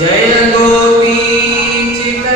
जय गोपी चित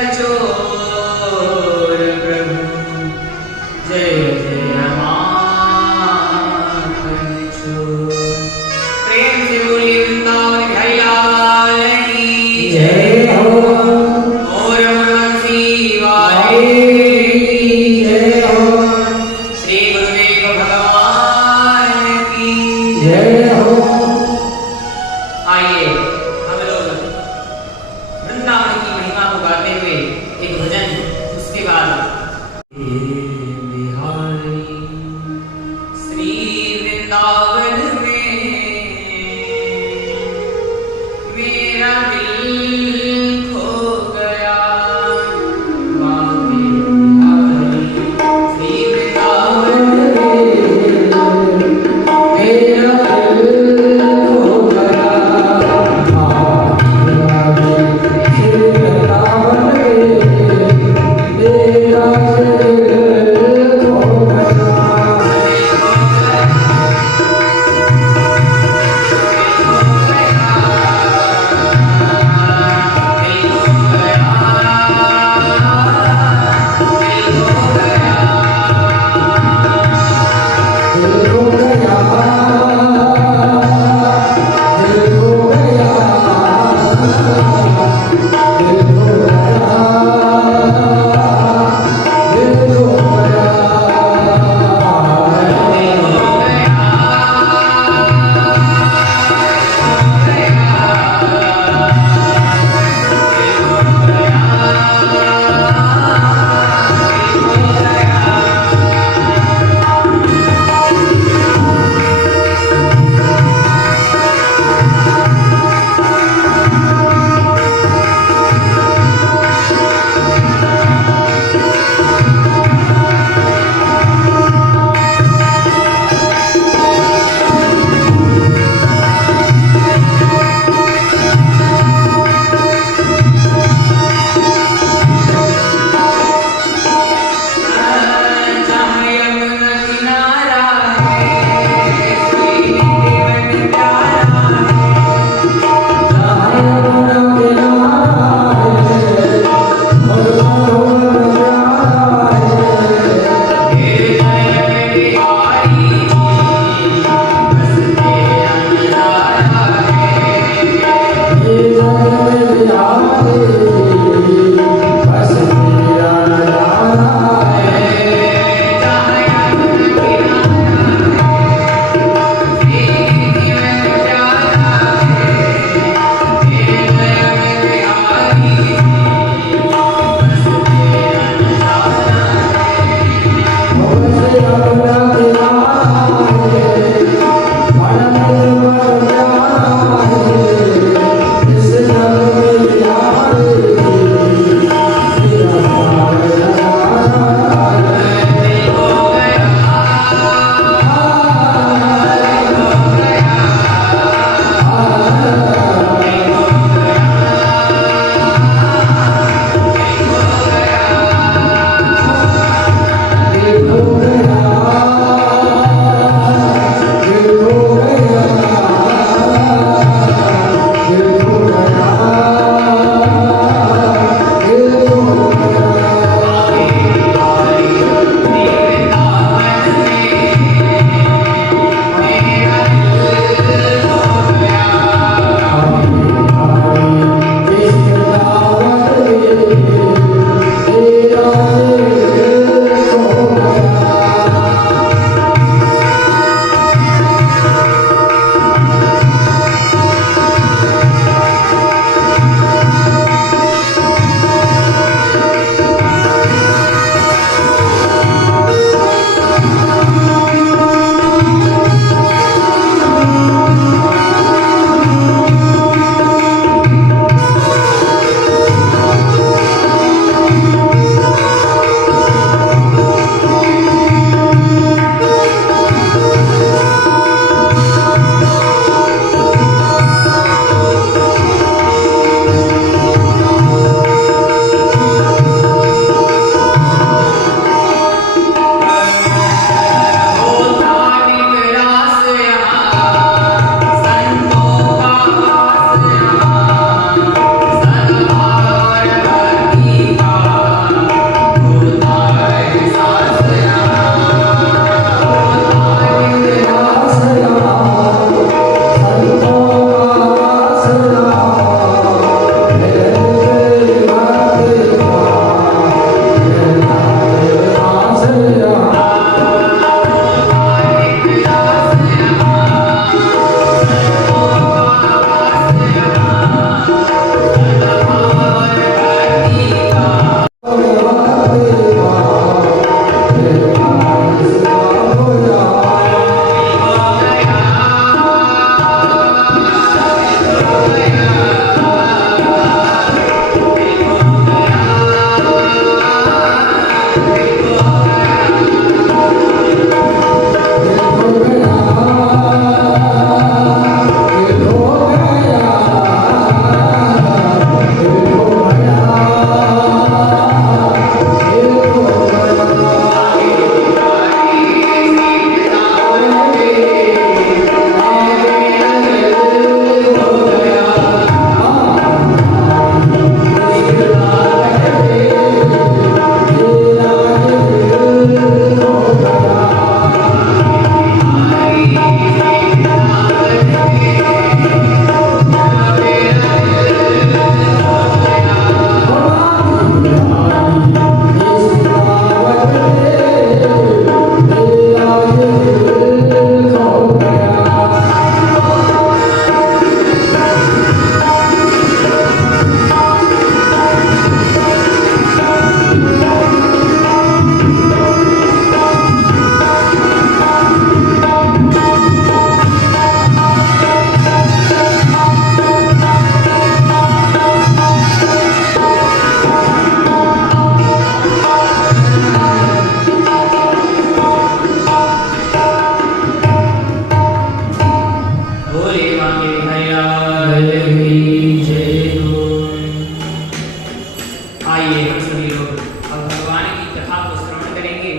आइए हम सभी लोग अब भगवान की कथा को श्रवण करेंगे।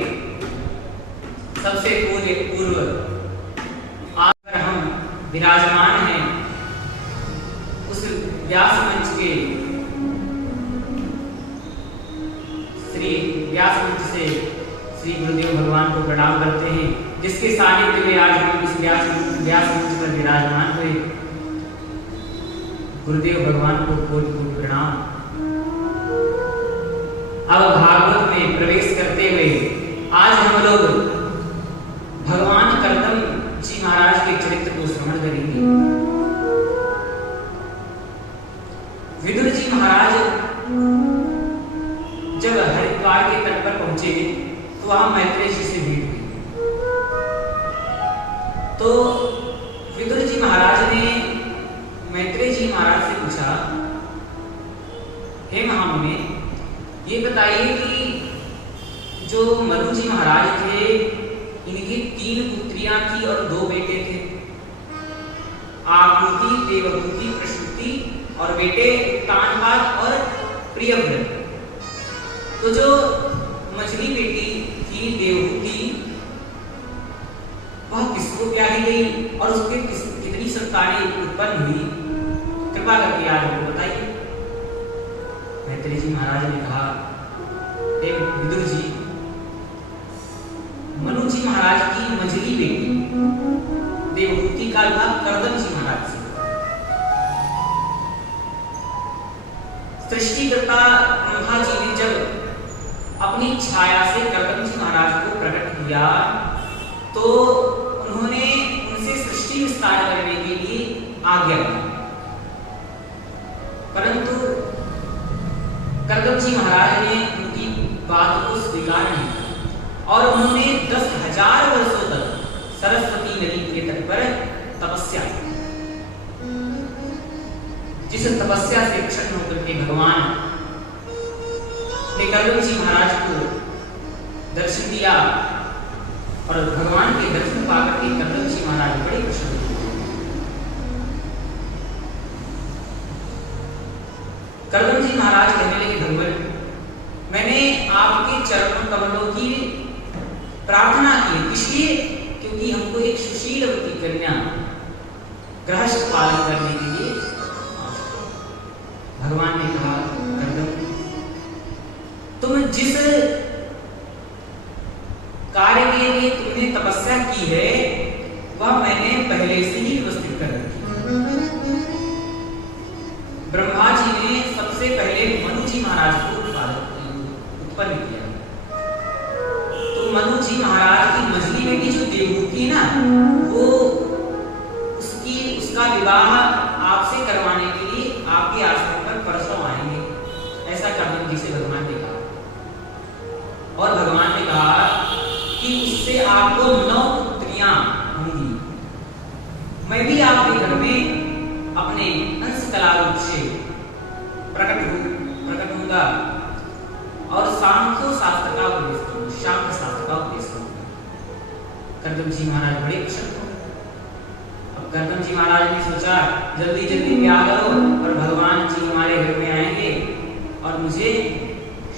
सबसे पूर्व आज हम विराजमान हैं उस व्यास मंच के व्यास मंच से श्री गुरुदेव भगवान को प्रणाम करते हैं, जिसके सानिध्य में आज हम इस व्यास मंच पर विराजमान हुए। गुरुदेव भगवान को कोटि कोटि प्रणाम। अब भागवत में प्रवेश करते हुए आज हम लोग भगवान कर्दम जी महाराज के चरित्र को श्रवण करेंगे। विदुर जी महाराज जब हरिद्वार के तट पर पहुंचे तो वहां मैत्रेय जी से भेंट हुई। तो विदुर जी महाराज ने मैत्रेय जी महाराज से पूछा, हे महामुनि, ये बताइए कि जो मनु जी महाराज थे, इनकी 3 पुत्रियां थी और 2 बेटे थे, आकृति, देवभूति, प्रसूति, और बेटे उत्तानपाद और प्रियव्रत। तो जो मछली बेटी थी देवभूति, वह किसको प्यारी गई और उसके कितनी संतानें उत्पन्न हुई, कृपा करके आज हमको बताइए। मैत्रेय जी महाराज ने कहा, हे विदुर जी, मनु जी महाराज की मंझली बेटी देवभूति का विवाह कर्दम जी महाराज से। सृष्टिकर्ता ब्रह्मा जी ने जब अपनी छाया से कर्दम जी महाराज को प्रकट किया तो उन्होंने उनसे सृष्टि विस्तार करने के लिए आज्ञा दी, परंतु कर्दम जी महाराज ने उनकी बात को स्वीकार नहीं किया और उन्होंने 10,000 वर्षों तक सरस्वती नदी के तट पर तपस्या की। जिस तपस्या से प्रसन्न होकर के भगवान ने कर्दम जी महाराज को दर्शन दिया और भगवान के दर्शन पाकर के कर्दम जी महाराज बड़े प्रसन्न हुए। कर्दम जी महाराज कहने लगे, भगवान, मैंने आपके चरण कमलों की प्रार्थना की, इसलिए क्योंकि हमको एक सुशीलवती कन्या गृहस्थ पालन करने के लिए। भगवान ने कहा, कर्दम, तुम जिस कार्य के लिए तुमने तपस्या की है वह मैंने पहले से ही व्यवस्थित कर रखी। ब्रह्मा जी ने सबसे पहले मनु जी महाराज को उत्पन्न किया। तो मनु जी महाराज की मझली बेटी जो देवभूति ना, वो उसका विवाह आपसे करवाने के लिए आपके आश्रम पर परसों आएंगे, ऐसा कर्दम जी से भगवान ने कहा। और भगवान ने कहा कि उससे आपको 9 पुत्रियां होंगी। मैं भी आपके घर में अपने अंश कला रूप से प्रकट होगा और सांख्य शास्त्र का उपदेश करूंगा, शास्त्र शास्त्र का उपदेश करूंगा। कर्दम जी महाराज बड़े प्रसन्न हो। अब कर्दम जी महाराज ने सोचा, जल्दी जल्दी ब्याह करो और भगवान जी हमारे घर में आएंगे और मुझे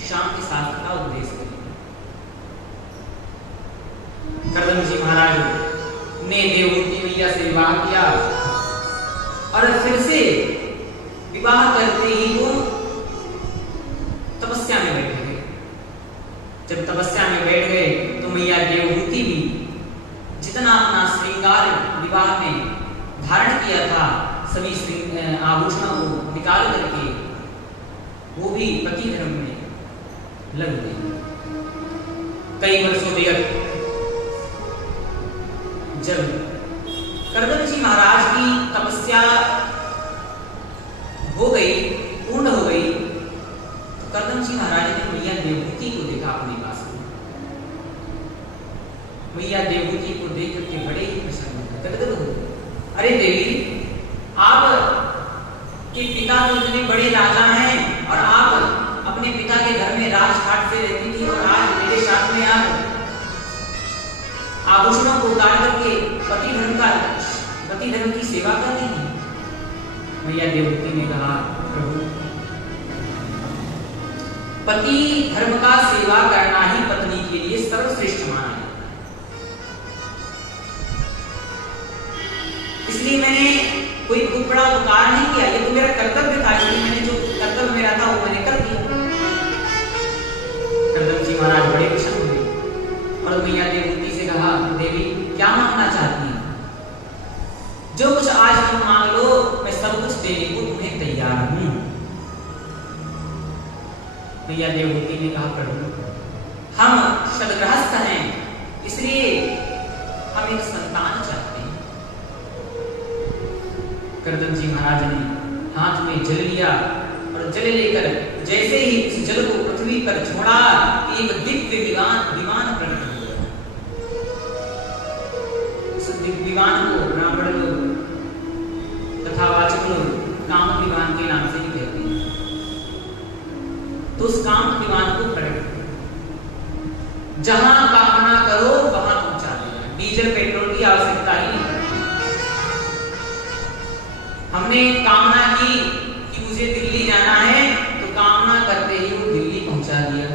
शांति शास्त्र का उपदेश करेंगे। कर्दम जी महाराज ने देवभूति मैया से विवाह किया और फिर से विवाह करते ही वो तपस्या में बैठ गए। जब तपस्या में बैठ गए तो मैया देवभूति भी जितना अपना श्रृंगार विवाह में धारण किया था, सभी आभूषणों को निकाल करके वो भी पति धर्म में लग गई। कई वर्षों व्यतीत जब कर्दम जी महाराज की तपस्या हो गई, पूर्ण हो गई, तो कर्दम जी महाराज ने मैया देवभूति को देखा अपने पास में। मैया देवभूति को देख करके बड़े ही प्रसन्न हुए, गदगद हो गए। अरे देवी, आप के पिता तो इतने बड़े राजा हैं और आप अपने पिता के घर में राजघाट से रहती थी और आज मेरे साथ में आप आभूषणों को उतार करके पति धर्म की सेवा कर रही हैं। मैया देवभूति ने कहा, प्रभु, पति धर्म का सेवा करना ही पत्नी के लिए सर्वश्रेष्ठ माना है। इसलिए मैंने कोई बहुत बड़ा उपकार नहीं किया, ये तो मेरा कर्तव्य था, इसलिए मैंने जो कर्तव्य मेरा था वो मैंने कर दिया। कर्दम जी महाराज बड़े प्रसन्न हुए और मैया देवहूति से कहा, देवी क्या मांगना चाहती हैं? जो कुछ आज तुम मांग लो, मैं सब कुछ देने को तुम्हें तैयार हूं। मैया देवहूति ने कहा, प्रभु हम सदगृहस्थ हैं, इसलिए हम एक संतान चाहते हैं। कर्दम जी महाराज ने हाथ में जल लिया और जल लेकर जैसे ही उस जल को पृथ्वी पर छोड़ा, एक दिव्य विमान प्रकट हुआ। उस दिव्य विमान को ब्राह्मण लोग, कथावाचक लोग काम विमान के नाम से ही कहते हैं। तो उस काम विमान को प्रकट किया, जहां कामना करो वहां पहुंचा देना, डीजल पेट्रोल की आवश्यकता ही नहीं। हमने कामना की कि मुझे दिल्ली जाना है, तो कामना करते ही वो दिल्ली पहुंचा दिया।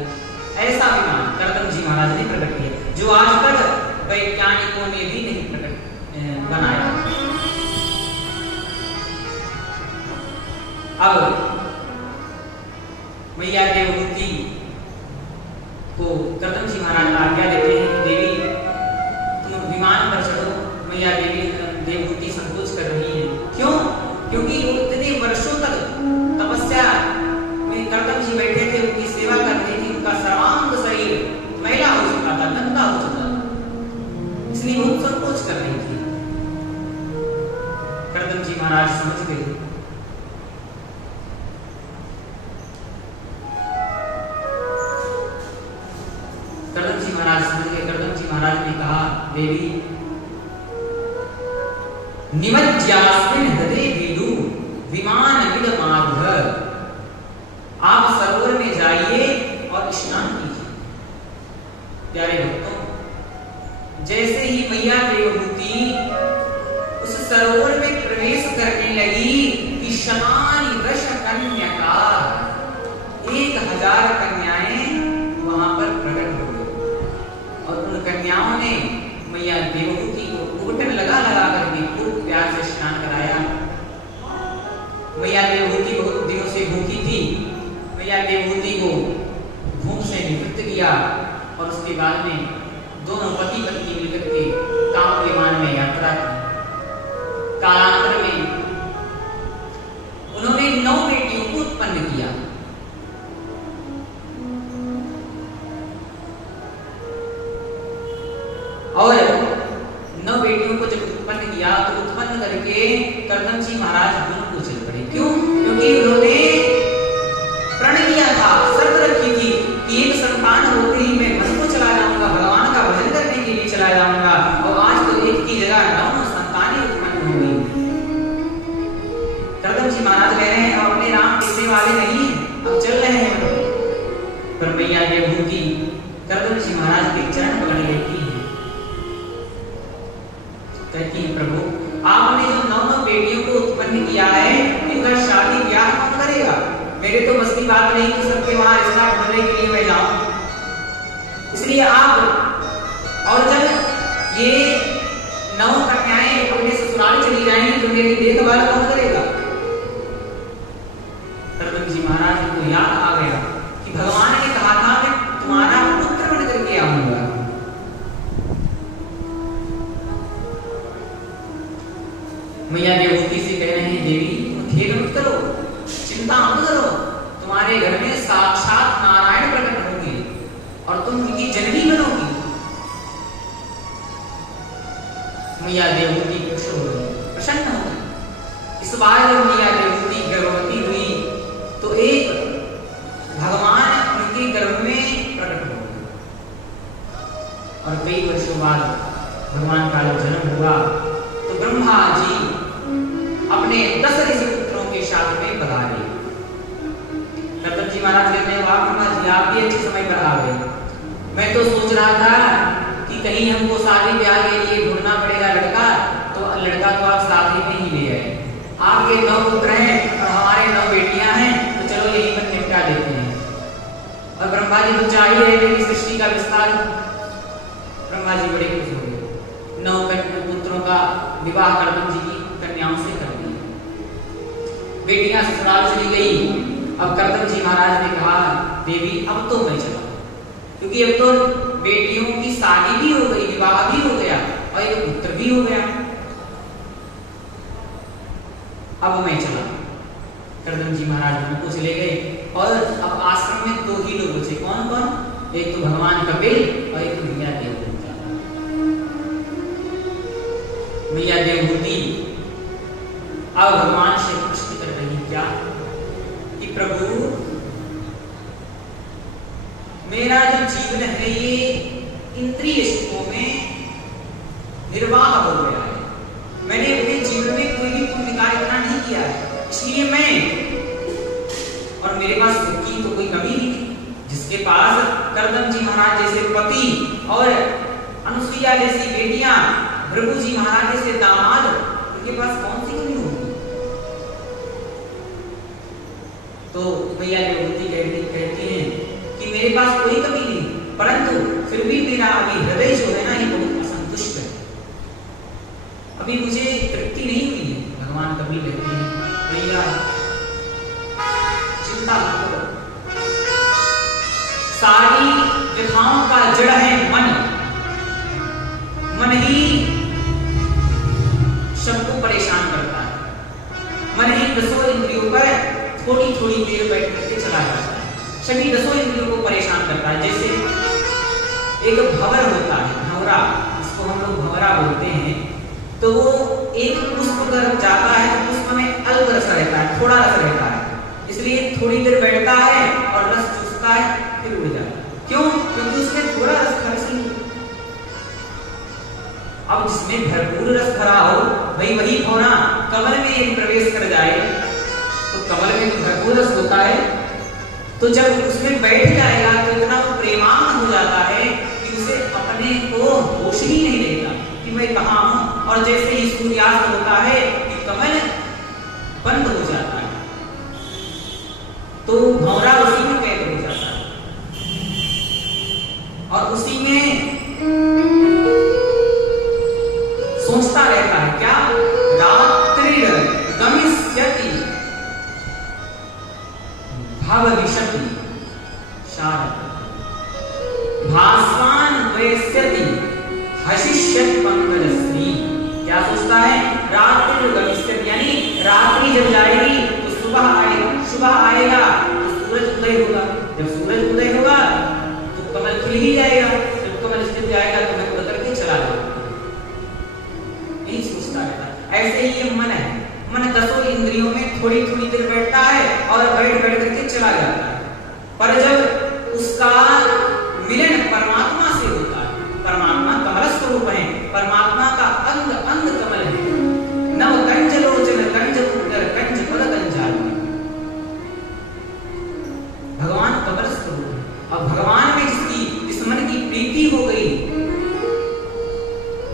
ऐसा विमान कर्दम जी महाराज ने प्रकट किया, जो आज तक वैज्ञानिकों ने भी नहीं प्रकट बनाया। अब मैया देवहूति को कर्दम जी महाराज आज्ञा देते हैं कि देवी तुम विमान पर चढ़ो। मैया देवहूति संकोच कर रही है। क्यों? क्योंकि वो इतने वर्षों तक तपस्या में कर्दम जी बैठे थे, उनकी सेवा कर रही थी, उनका सर्वांग शरीर मैला हो चुका था, गंदा हो चुका था, इसलिए वो संकोच कर रही थी। कर्दम जी महाराज समझ गए। कर्दम जी महाराज समझ गए। कर्दम जी महाराज ने कहा, देवी निमज्यास्मिन् हृदये वीडु विमान विदमाघ, आप सरोवर में जाइए और स्नान कीजिए। प्यारे भक्तों, जैसे ही मैया देवहूति उस सरोवर में प्रवेश करने लगी कि शतानि दश कन्यका, 1000 कन्याएं वहां पर प्रकट हो गई और उन कन्याओं ने मैया देवहूति को घुटन लगा करके खूब प्यार से स्नान कराया। मैया देवहूति बहुत दिनों से भूखी थी। मैया देवहूति को भूख से निवृत्त किया और उसके बाद में दोनों पति पत्नी मिलकर के काम विमान में यात्रा की। कालांतर में उन्होंने 9 बेटियों को उत्पन्न किया। और 9 बेटियों को जब उत्पन्न किया तो उत्पन्न करके कर्दम जी महाराज दोनों को चल पड़े। क्यों? क्योंकि उन्होंने प्रण किया था, शर्त रखी थी कि एक संतान होते ही मैं वन को चला जाऊंगा, भगवान का भजन करने के लिए चला जाऊंगा। और आज तो एक की जगह 9 संतानें उत्पन्न हो गई। कर्दम जी महाराज कह रहे हैं अब अपने राम किसने वाले नहीं, अब चल रहे हैं। पर मैया देवहूति कर्दम जी महाराज के चरण पकड़ लेती है, कहती है, प्रभु आपने जो 9 बेटियों को उत्पन्न किया है, इनका शादी ब्याह कौन करेगा? मेरे तो बस की बात नहीं कि सबके वहां रिश्ता ढूंढने के लिए मैं जाऊं। इसलिए आप, और जब ये 9 कन्याएं अपने ससुराल चली जाएंगी तो मेरी देखभाल कौन करेगा? कर्दम जी महाराज को याद आ गया कि भगवान ने कहा था मैं तुम्हारा पुत्र बन करके आऊंगा। मैया देवहूति से कह रहे हैं, देवी खेद मत करो, चिंता मत करो, तुम्हारे घर में साक्षात नारायण प्रकट होंगे और तुम उनकी जननी बनोगी। मैया देवहूति प्रसन्न हो गई। इस बार जब मैया देवहूति गर्भवती हुई तो एक भगवान उनके गर्भ में प्रकट हो गए और कई वर्षों बाद भगवान का जब जन्म हुआ तो ब्रह्मा जी अपने 10 ऋषि पुत्रों के साथ में पधारे। कर्दम जी महाराज कहते हैं, वाह ब्रह्मा जी आप भी अच्छे समय पर आ गए। मैं तो सोच रहा था कि कहीं हमको शादी ब्याह के लिए ढूंढना पड़ेगा लड़का, तो लड़का तो आप साथ ही में ही ले आए। आपके 9 पुत्र हैं और हमारे 9 बेटियां हैं, तो चलो यही पर निपटा देते हैं। ब्रह्मा जी तो चाह ही रहे थे कि सृष्टि का विस्तार। ब्रह्मा जी बड़े खुश हो गए, 9 पुत्रों का विवाह कर्दम जी की कन्याओं से कर दिया। बेटियां ससुराल चली गई। अब कर्दम जी महाराज ने कहा, देवी अब तो मैं चला, क्योंकि अब तो बेटियों की शादी भी हो गई, विवाह भी हो गया और एक पुत्र भी हो गया, अब मैं चला। कर्दम जी महाराज उनको चले गए और अब आश्रम में 2 ही लोग बचे। कौन कौन? एक तो भगवान कपिल और एक तो मैया देवहूति। मैया देवहूति अब भगवान से प्रश्न कर रही क्या कि प्रभु मेरा जो जीवन है ये इंद्रिय सुखों में निर्वाह हो गया है, मैंने अपने जीवन में कोई भी पुण्य कार्य इतना नहीं किया है, इसलिए मैं, और मेरे पास सुख की तो कोई कमी नहीं थी। जिसके पास कर्दम जी महाराज जैसे पति और अनुसुईया जैसी बेटियां, भृगु जी महाराज जैसे दामाद, उनके पास कौन सी कमी होगी? तो मैया देवहूति कहती हैं कि मेरे पास कोई कमी नहीं, परंतु फिर भी मेरा अभी हृदय जो है ना ये बहुत असंतुष्ट है, अभी मुझे तृप्ति नहीं हुई है। भगवान कभी कहते हैं मैया चिंता मत करो, सारी व्यथाओं का जड़ है मन, मन ही सबको परेशान करता है, मन ही 10 इंद्रियों पर थोड़ी थोड़ी देर बैठ करके चला जाता है, सभी 10 इंद्रियों को परेशान करता है। जैसे एक भंवर होता है, भंवरा, इसको हम लोग भंवरा बोलते हैं, तो वो एक पुष्प पर जाता है तो पुष्प में अल्प रस रहता है, थोड़ा रस रहता है, इसलिए थोड़ी देर बैठता है और रस चूसता है फिर उड़ जाता है। क्यों? क्योंकि उसमें थोड़ा रस खर्च नहीं। अब जिसमें भरपूर रस भरा हो, वही भौरा कमल में प्रवेश कर जाए तो कमल में भरपूर रस होता है, तो जब उसमें बैठ जाएगा तो इतना प्रेमांत हो जाता है कि उसे अपने को होश ही नहीं रहता कि मैं कहाँ हूं। और जैसे ही सूर्यास्त होता है कि कमल बंद हो जाता है, तो भंवरा उसी में कैद हो जाता है और उसी में सोचता रहता है क्या? रात्रि गमिष्यति भवविशति शारद भास्वान वैस्यति हशिष्यति पंकजश्री। क्या सोचता है? रात्रि गमिष्यति, यानी रात्रि जब जाएगी तो सुबह आएगा तो सूरज उदय होगा, जब सूरज उदय होगा तो कमल खिल ही जाएगा, जब कमल खिल जाएगा तो मैं उतर के चला जाऊंगा। यही सोचता रहता है। ऐसे ही ये मन है, मन 10 इंद्रियों में थोड़ी थोड़ी देर बैठता है और बैठ करके चला जाता है, पर जब उसका मिलन परमात्मा से होता है, परमात्मा कमल स्वरूप है, परमात्मा का अंग अंग कमल है, नव कंज लोचन कंज उत्तर कंज पद कंजाली, भगवान कमल स्वरूप है। अब भगवान में जिस मन की प्रीति हो गई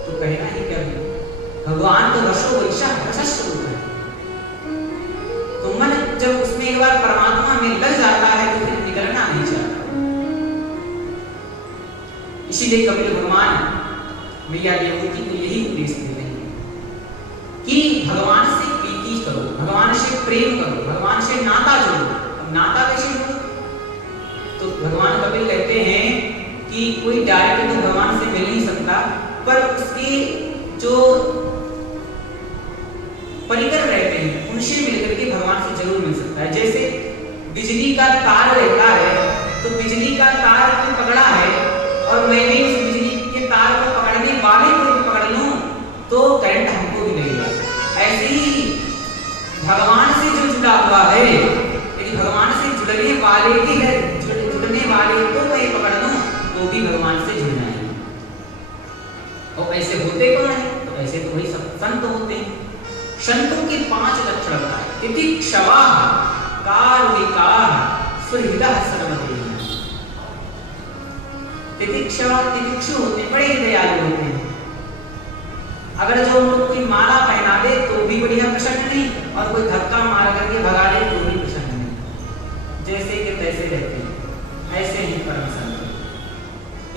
तो कहना ही क्या है, भगवान तो रसो वैशा रस स्वरूप है, तो मन जब उसमें एक बार परमात्मा में लग जाता है तो फिर निकलना नहीं चाहता। इसीलिए कपिल भगवान मैया देवहूति को यही उपदेश दे रहे हैं कि भगवान से प्रीति करो, भगवान से प्रेम करो, भगवान से नाता जोड़ो। अब नाता कैसे जोड़ो? तो भगवान कपिल कहते हैं कि कोई डायरेक्ट तो भगवान से मिल नहीं सकता, पर उसके जो परिकर रहते हैं उनसे मिलकर के भगवान से जरूर मिल सकता है। जैसे बिजली का तार रहता है, तो बिजली का तार को पकड़ा है और मैं भी उस बिजली के तार को पकड़ने वाले को पकड़ लूं तो करंट हमको भी लगेगा। ऐसे ही भगवान से जो जुड़ा हुआ है, यदि भगवान से जुड़ने वाले की है, जुड़ने वाले को मैं पकड़ लूं तो भी भगवान से जुड़ना है। और ऐसे होते कौन है? तो ऐसे तो वही संत होते हैं। संतों के 5 लक्षण होता है, तितिक्षवा कारुणिका सुहृदः सर्वदेव। तितिक्षु होते बड़े दयालु होते हैं। अगर जो उनको कोई माला पहना दे तो भी बढ़िया प्रसन्न नहीं, और कोई धक्का मार करके भगा दे तो भी प्रसन्न नहीं। जैसे कि तैसे रहते हैं, ऐसे ही पर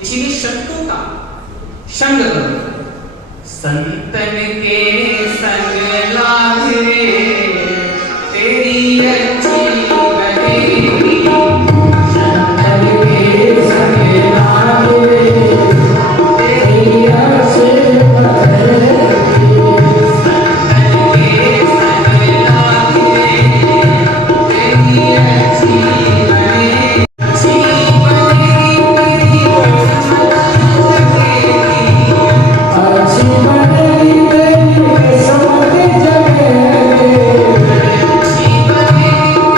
इसीलिए शत्रु का संग करो। संतन के संग लाभ रे तेरी अच्छी बनेगी। संतन के संग लाभ रे तेरी अच्छी बनेगी। संतन के संग लाभ रे तेरी अच्छी बनेगी। अच्छी बनेगी तेरी अच्छी बनेगी तेरी समझ जगेगी। अच्छी बनेगी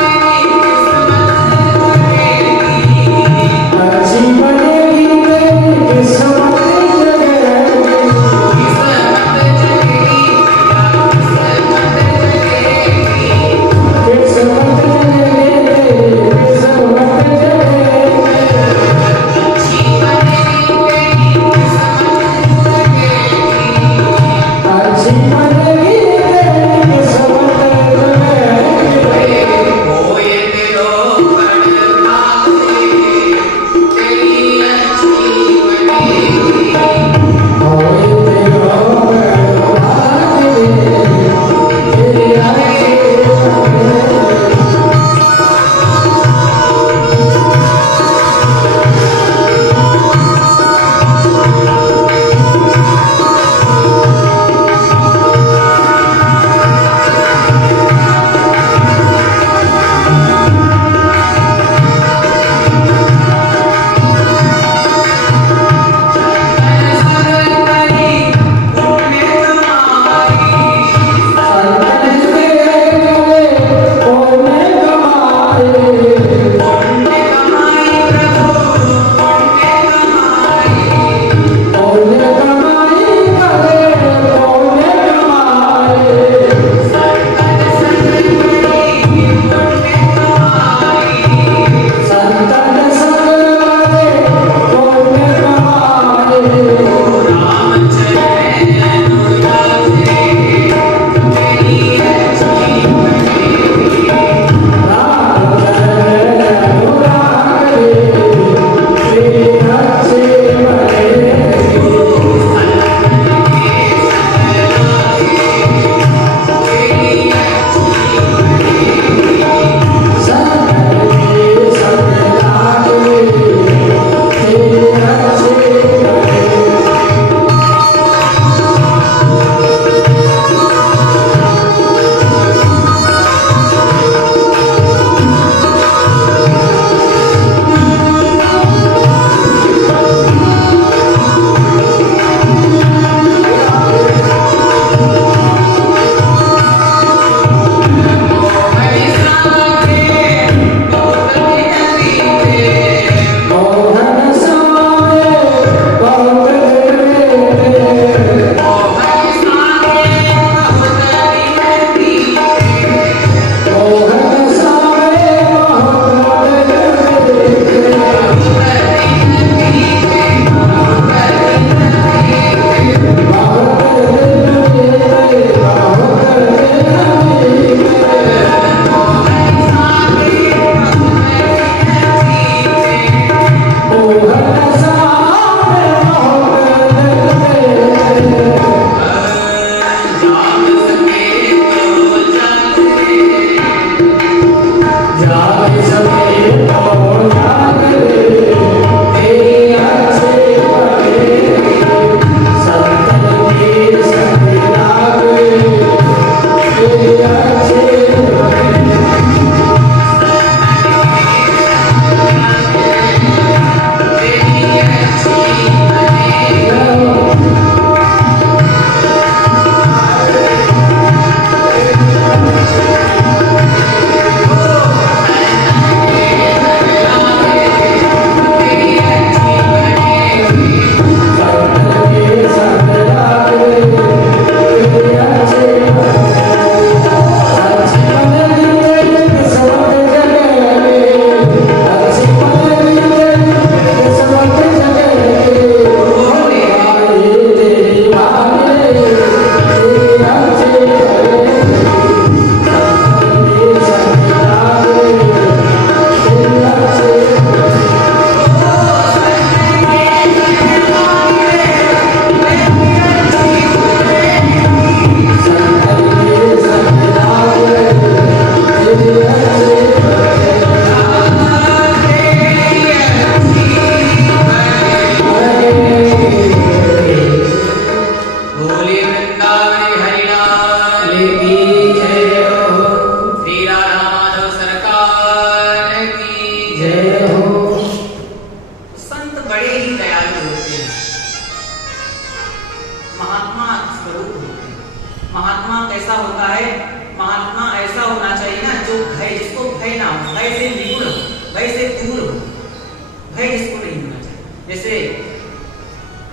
इसको नहीं होना चाहिए। जैसे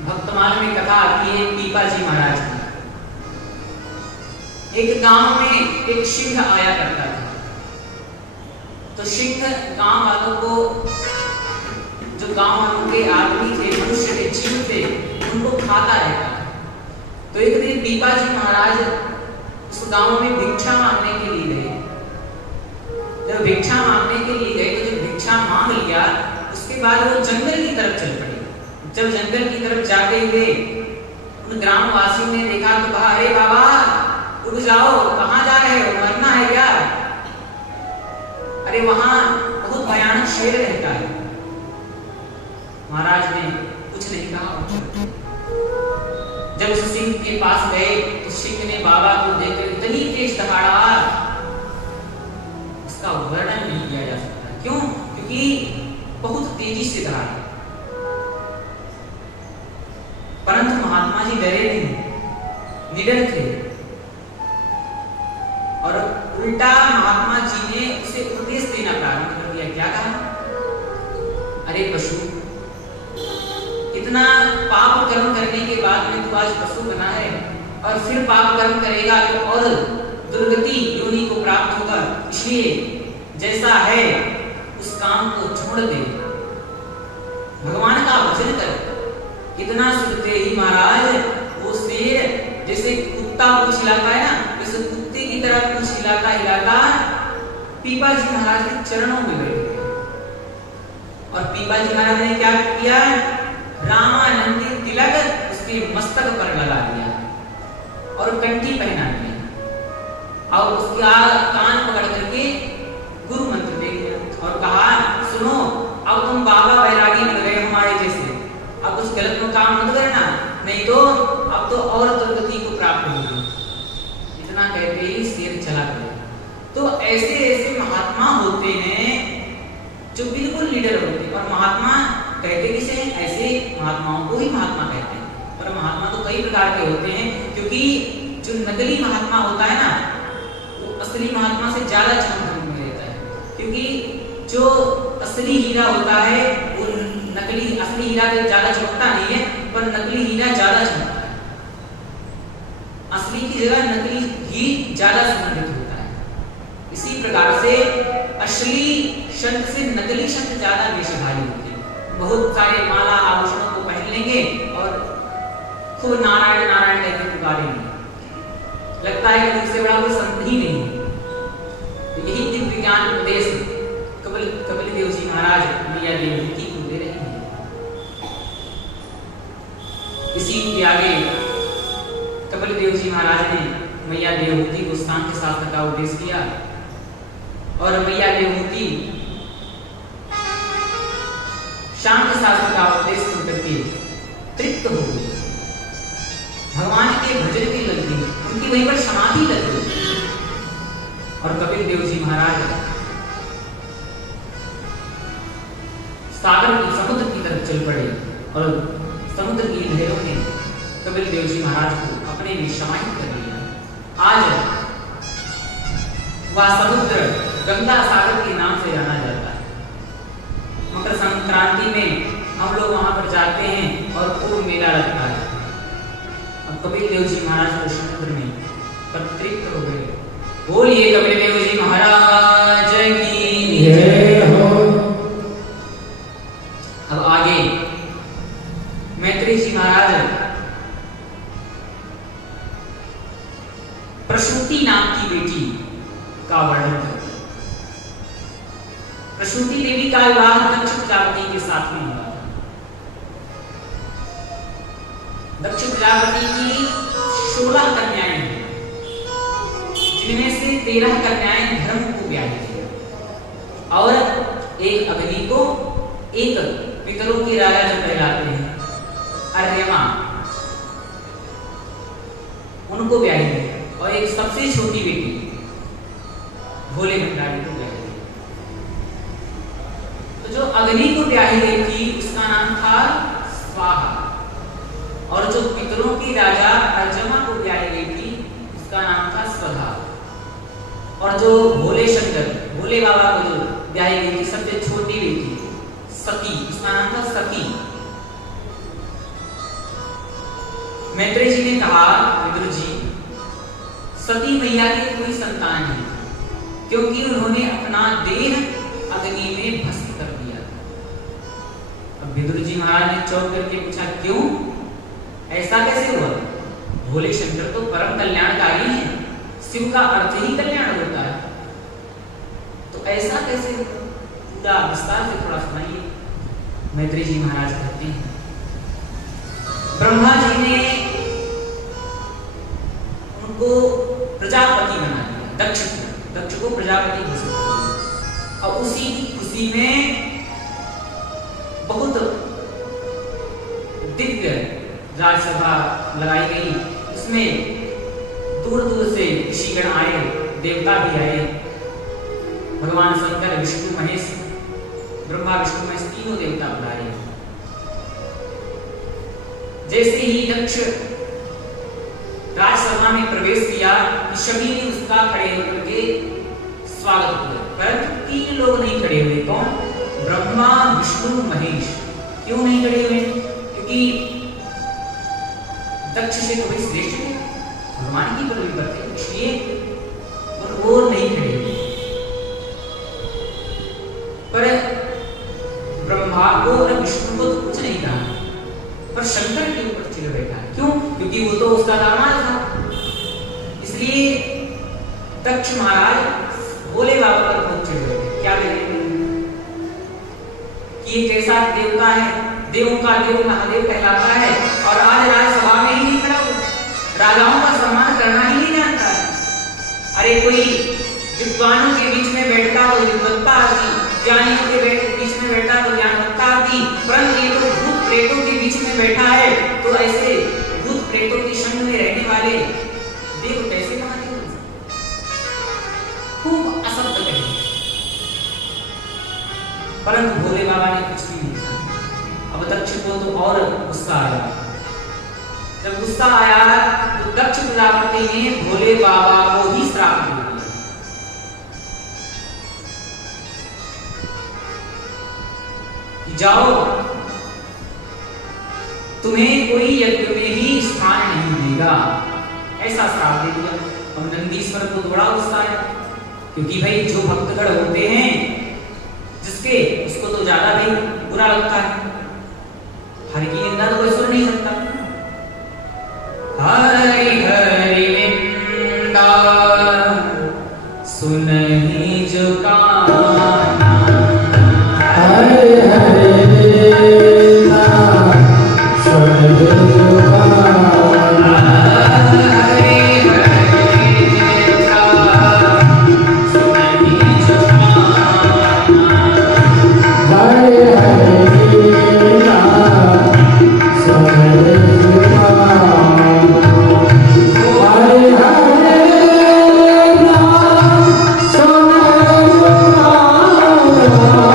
भक्तमाल में कथा आती है पीपा जी महाराज की। एक गांव में एक सिंह आया करता था, तो सिंह गांव वालों को, जो गांव वालों के आदमी थे, मनुष्य थे, जीव थे, उनको खाता रहता था। तो एक दिन पीपा जी महाराज उस गांव में भिक्षा मांगने के लिए गए। जब भिक्षा मांगने के लिए गए तो जब भिक्षा मांग लिया, उसके बाद वो जंगल की तरफ चल पड़े। जब जंगल की तरफ जाते हुए उन ग्रामवासियों ने देखा तो कहा, अरे बाबा उठ जाओ, कहाँ जा रहे हो, मरना है क्या? अरे वहां बहुत भयानक शेर रहता है। महाराज ने कुछ नहीं कहा। जब उस सिंह के पास गए तो सिंह ने बाबा को देखकर इतनी तेज दहाड़ा, उसका वर्णन नहीं किया जा सकता। क्यों? क्योंकि बहुत तेजी से दहाड़ा। परंतु महात्मा जी डरे नहीं, निडर थे, और उल्टा महात्मा जी ने उसे उपदेश देना प्रारंभ कर दिया। क्या कहा? अरे पशु, इतना पाप कर्म करने के बाद में तू आज पशु बना है, और फिर पाप कर्म करेगा तो और दुर्गति योनि को प्राप्त होगा। इसलिए जैसा है उस काम को छोड़ दे, भगवान का भजन कर। इतना सुनते ही महाराज वो शेर जैसे कुत्ता पूंछ हिलाता है ना, वैसे कुत्ते की तरह पूंछ हिलाता हिलाता पीपा जी महाराज के चरणों में बैठ गया। और पीपा जी महाराज ने क्या किया? रामानंदी तिलक उसके मस्तक पर लगा दिया और कंठी पहना दिया, और उसके कान पकड़ करके गुरु मंत्र दे दिया और कहा, सुनो, अब तुम बाबा बैरागी बन गए हमारे जैसे, अब उस गलत में काम मत करना, नहीं तो अब तो और दुर्गति को प्राप्त होगी। इतना कहते ही शेर चला गया। तो ऐसे ऐसे महात्मा होते हैं जो बिल्कुल लीडर होते हैं। और महात्मा कहते किसे हैं? ऐसे महात्माओं को ही महात्मा कहते हैं। पर महात्मा तो कई प्रकार के होते हैं, क्योंकि जो नकली महात्मा होता है ना, वो असली महात्मा से ज्यादा चमक में रहता है। क्योंकि जो असली हीरा होता है वो नकली, असली हीरा तो ज्यादा चमकता नहीं है, पर नकली हीरा ज्यादा चमकता है। असली की जगह नकली ही ज्यादा सुगंधित होता है। इसी प्रकार से असली संत से नकली संत ज्यादा वेशधारी होते हैं। बहुत सारे माला आभूषणों को पहन लेंगे और खूब नारायण नारायण कहकर पुकारेंगे, लगता है कि उनसे बड़ा कोई संत ही नहीं। तो यही दिव्य ज्ञान उपदेश कपिल देव जी महाराज मैया देवहूति को दे रहे हैं। इसी के आगे कपिल देव जी महाराज ने मैया देवहूति को सांख्य शास्त्र का उपदेश किया, और मैया देवहूति सांख्य शास्त्र का उपदेश सुनकर के तृप्त हो गई, भगवान के भजन की लग गई, उनकी वहीं पर समाधि लग गई। और कपिल देव जी महाराज सागर की, समुद्र की तरफ चल पड़े, और समुद्र की लहरों ने कपिल देव जी महाराज को अपने में समाहित कर लिया। आज वह समुद्र गंगा सागर के नाम से जाना जाता है। मकर संक्रांति में हम लोग वहां पर जाते हैं और खूब मेला लगता है। अब कपिल देव जी महाराज को समुद्र में तृप्त हो गए। बोलिए कपिल देव जी महाराज की जय हो। अब आगे मैत्री जी महाराज प्रसूति नाम की बेटी का वर्णन करते हैं। प्रसूति देवी का विवाह दक्ष प्रजापति के साथ में हुआ था। दक्ष प्रजापति की 16 कन्याएं हैं, जिनमें से 13 कन्याएं धर्म को ब्याही थी, और एक अग्नि को, एक पितरों के राजा जो कहलाते हैं अर्यमा, उनको ब्याही थी, और एक सबसे छोटी बेटी भोले भंडारी को ब्याही गई। तो जो अग्नि को ब्याही गई थी उसका नाम था स्वाहा, और जो पितरों की राजा अर्यमा को ब्याही गई थी उसका नाम था स्वधा, और जो भोले शंकर, भोले बाबा को जो ब्याही गई थी सबसे छोटी बेटी सती, उसका नाम था सती। मैत्रेय जी ने कहा, विदुर जी, सती मैया की कोई संतान नहीं, क्योंकि उन्होंने अपना देह अग्नि में भस्म कर दिया था। अब विदुर जी महाराज ने चौंक करके पूछा, क्यों, ऐसा कैसे हुआ? भोले शंकर तो परम कल्याणकारी हैं, शिव का अर्थ ही कल्याण होता है, तो ऐसा कैसे हुआ? पूरा विस्तार से थोड़ा सुनाइए। मैत्रेय जी महाराज कहते हैं, ब्रह्मा जी ने उनको प्रजापति बना दिया, दक्ष को प्रजापति घोषित कर दिया, और उसी की खुशी में बहुत दिव्य राजसभा लगाई गई। उसमें दूर दूर से ऋषिगण आए, देवता भी आए, भगवान शंकर, विष्णु महेश, ब्रह्मा विष्णु महेश तीनों देवता बुलाए। जैसे ही दक्ष राजसभा में प्रवेश किया कि सभी ने उसका खड़े होकर के स्वागत किया, परंतु तीन लोग नहीं खड़े हुए। कौन? ब्रह्मा विष्णु महेश। क्यों नहीं खड़े हुए? क्योंकि दक्ष से तो भाई श्रेष्ठ है, भगवान की पदवी पर थे, इसलिए वो नहीं खड़े हुए। पर ब्रह्मा को और विष्णु को तो कुछ नहीं कहा, पर शंकर के ऊपर चिढ़ बैठा। क्यों? क्योंकि वो तो उसका दामाद था। इसलिए दक्ष महाराज भोले बाबा पर बहुत चिढ़ बैठे। क्या कहेंगे कि ये कैसा देवता है, देवों का देव महादेव कहलाता है, और आज राजसभा में ही नहीं खड़ा हुआ, राजाओं का सम्मान करना ही नहीं जानता है। अरे कोई विद्वानों के बीच में बैठता तो विद्वत्ता आती, ज्ञानियों के बीच में बैठा तो ज्ञानवत्ता आती, परंतु ये तो भूत प्रेतों के बीच में बैठा है, तो ऐसे भूत प्रेतों के संग में रहने वाले देव कैसे महादेव बन सकते? खूब असत्य कहे, परंतु भोले बाबा ने कुछ भी नहीं कहा। अब दक्ष को तो और गुस्सा आया। जब गुस्सा आया तो दक्ष प्रजापति ने भोले बाबा को ही श्राप दिया, जाओ, तुम्हें कोई यज्ञ में ही स्थान नहीं देगा, ऐसा श्राप दे दिया। अब नंदीश्वर को थोड़ा गुस्सा आया, क्योंकि भाई जो भक्तगण होते हैं जिसके, उसको तो ज्यादा भाई बुरा लगता है। हरि की निंदा तो कोई सुन नहीं सकता। हरि हरि निंदा सुनहि जो काना, हरि हरि निंदा सुनहि जो काना, हरि हरि निंदा सुनहि जो काना, हरि हरि निंदा सुनहि जो काना, हरि हरि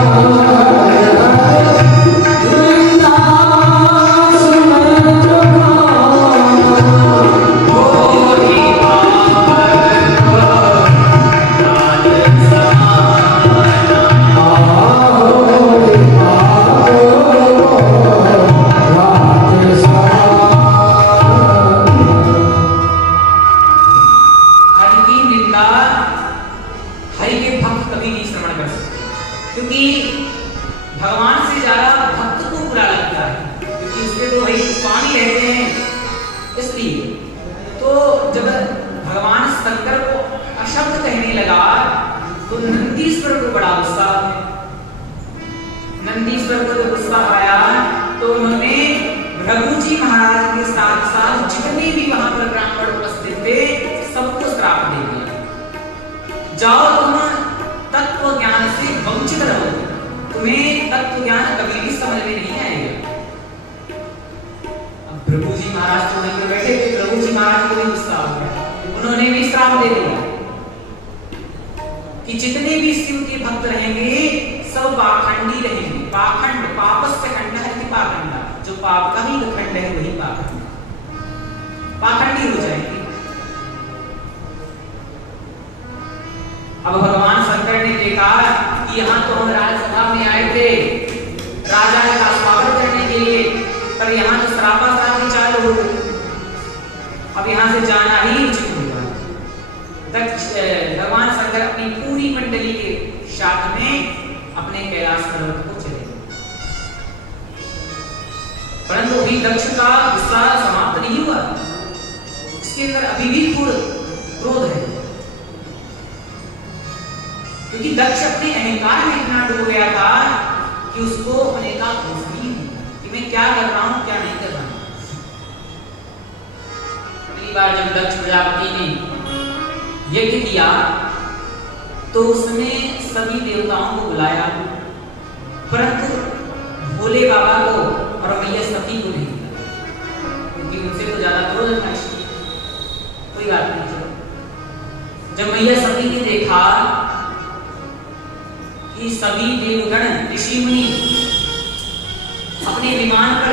राजा का स्वागत करने के लिए, पर यहाँ तो सरापासार चालू हो गई। अब यहाँ से जाना ही उचित होगा। भगवान शंकर अपनी पूरी मंडली के साथ में अपने कैलाश पर्वत को चले, परंतु अभी दक्ष का गुस्सा समाप्त नहीं हुआ। इसके अंदर अभी भी क्रोध है, क्योंकि दक्ष अपने अहंकार में इतना डूब गया था कि उसको अपने का होश नहीं हुआ कि मैं क्या कर रहा हूं, क्या नहीं कर रहा हूं। पहली बार जब दक्ष प्रजापति ने यज्ञ किया तो उसने सभी देवताओं को बुलाया, परंतु भोले बाबा को और मैया सती को नहीं, क्योंकि उनसे तो ज्यादा क्रोध था। कोई बात नहीं। जब मैया सती ने देखा कि सभी देवगण ऋषि मुनि अपने विमान पर